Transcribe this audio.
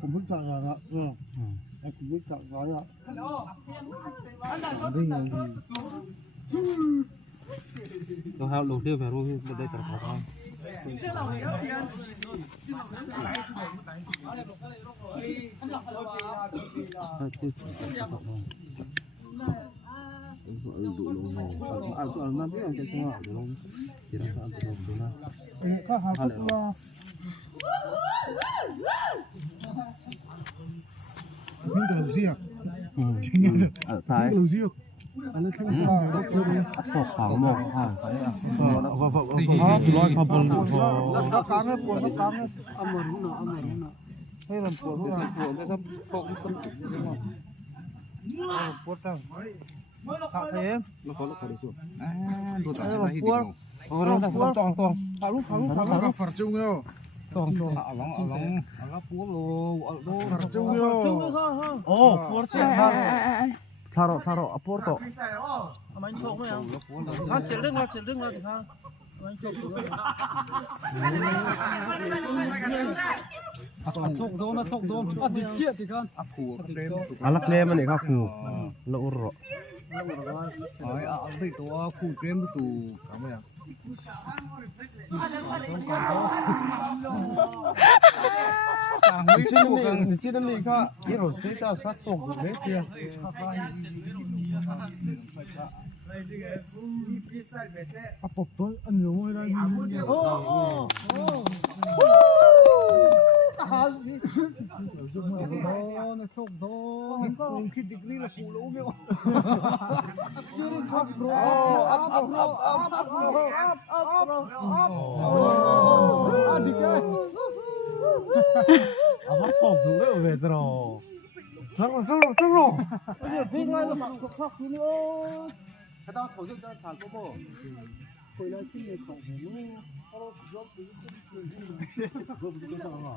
Cũng biết chọn rồi đó, em cũng biết chọn rồi đó. Đồ hao đồ tiêu về rồi bên đây tập hợp Có học cũng lo. Những cái gì à? Ở thái Cái gì à? thuộc khoảng một khoảng phải là Loi thập bồn nó căng hết buồn nó căng hết. Hay làm buồn nó làm buồn cái phong sân. Buồn đâu? Hạ thế. nó có đi xuống tôi Hay làm buồn. toàn Thả lúc phật chung nhau. Phật chung nhau. 오 포르투 타로 포르투 Anh chụp mới không? Nó chỉ lưng thì sao? Anh chụp 속돈 아 뒤에 뒤간 알락 레만 이가 구 로로 cái tổ khu game của tù cảm ơn. 지는 리가 이로 스테이터 사토 레시아 Bọc tôi ăn nhiều hơi đây. Nó sốc đó. Không khi địch lý là phụ lỗ miệng. Steering up bro. 아 확 노래 왜 들어 쌍로 Bây giờ ngay là bạn thuộc xuống nữa. cái đó thổi cho thằng có bộ Hồi nay xin người khỏe nữa. Sau đó job thì cũng không